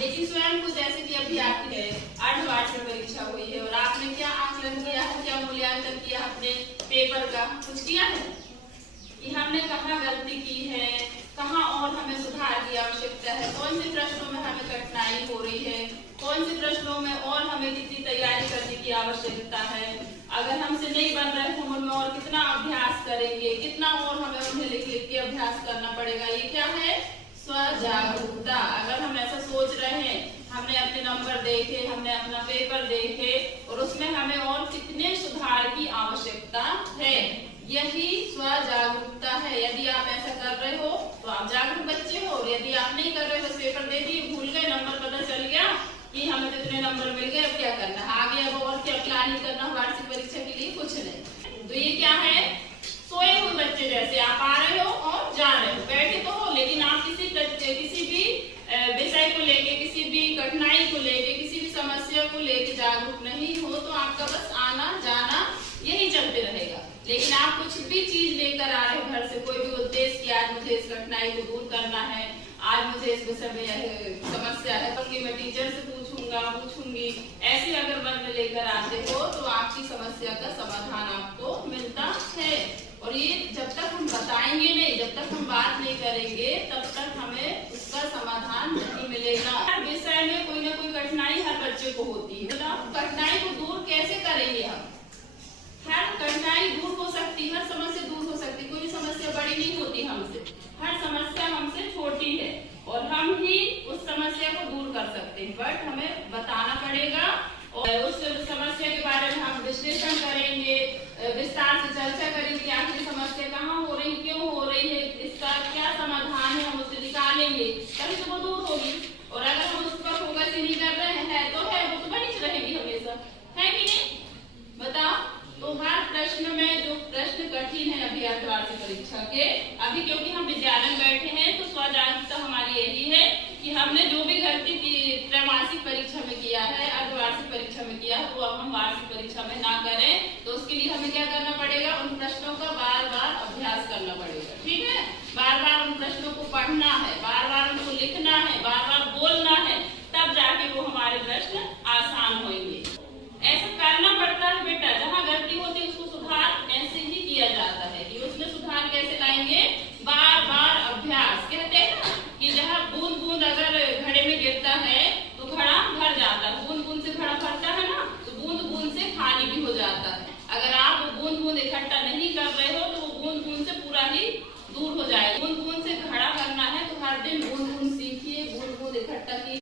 लेकिन स्वयं को जैसे कि अभी आपकी अर्धवार्षिक परीक्षा हुई है और आपने क्या आकलन किया है, क्या मूल्यांकन किया अपने पेपर का, कुछ किया है कि हमने कहाँ गलती की है, कहाँ और हमें सुधार की आवश्यकता है, कौन से प्रश्नों में हमें कठिनाई हो रही है, कौन से प्रश्नों में और हमें कितनी तैयारी करने की आवश्यकता है, अगर हमसे नहीं बन रहे तो हम और कितना अभ्यास करेंगे, कितना और हमें उन्हें लिख लिख के अभ्यास करना पड़ेगा। ये क्या है? स्वजागरूकता। अगर हम ऐसा सोच रहे हैं, हमने अपने नंबर देखे, हमने अपना पेपर देखे और उसमें हमें और कितने सुधार की आवश्यकता है, यही स्वजागरूकता है। यदि आप ऐसा कर रहे हो तो आप जागरूक बच्चे हो, और यदि आप नहीं कर रहे हो, बस पेपर दे दिए, भूल गए, नंबर पता चल गया कि हमें तो इतने नंबर मिल गए, अब क्या करना है आगे, अब और क्या प्लानिंग करना वार्षिक परीक्षा के लिए, कुछ नहीं। तो ये क्या है? सोए हुए बच्चे जैसे आप आ रहे हो और जा रहे हो, बैठे तो हो लेकिन आप किसी भी विषय को लेके, किसी भी कठिनाई को लेके, किसी भी समस्या को लेके जागरूक नहीं हो तो आपका बस आना जाना यही चलते रहेगा। लेकिन आप कुछ भी चीज लेकर आ रहे हो घर से, कोई भी उद्देश्य कि आज मुझे इस कठिनाई को दूर करना है, आज मुझे इस विषय में समस्या है तो मैं टीचर से पूछूंगी, ऐसे अगर मन में लेकर आते हो तो आपकी समस्या का समाधान आपको मिलता है। और ये जब तक हम बताएंगे नहीं, जब तक हम बात नहीं करेंगे, तब तक हमें उसका समाधान नहीं मिलेगा। हर विषय में कोई ना कोई कठिनाई हर बच्चे को होती है, तो कठिनाई को दूर कैसे करेंगे हम? हर कठिनाई दूर हो सकती, हर समस्या दूर हो सकती, कोई समस्या बड़ी नहीं होती हमसे, हर समस्या हमसे छोटी है और हम ही उस समस्या को दूर कर सकते हैं। बट हमें बताना पड़ेगा और उस समस्या के बारे में हम विश्लेषण करेंगे, विस्तार से चर्चा करेंगे कि आखिर समस्या कहाँ हो रही, क्यों हो रही है, इसका क्या समाधान है, हम उसे निकालेंगे, तभी तो वो दूर होगी। और अगर हम उस पर फोकस ही नहीं कर रहे हैं तो है वो तो बनी रहेगी हमेशा, है कि नहीं? बताओ। तो हर प्रश्न में जो प्रश्न कठिन है अभी अर्धवार्षिक परीक्षा के, अभी क्योंकि हम विद्यालय में बैठे हैं तो स्वजागरूकता हमारी यही है कि हमने जो भी गलती त्रैमासिक परीक्षा में किया है, अर्धवार्षिक परीक्षा में किया है, वो अब हम वार्षिक परीक्षा में ना करें। तो उसके लिए हमें क्या करना पड़ेगा? उन प्रश्नों का बार बार अभ्यास करना पड़ेगा, ठीक है? बार बार उन प्रश्नों को पढ़ना है, बार बार उनको लिखना है, बार बार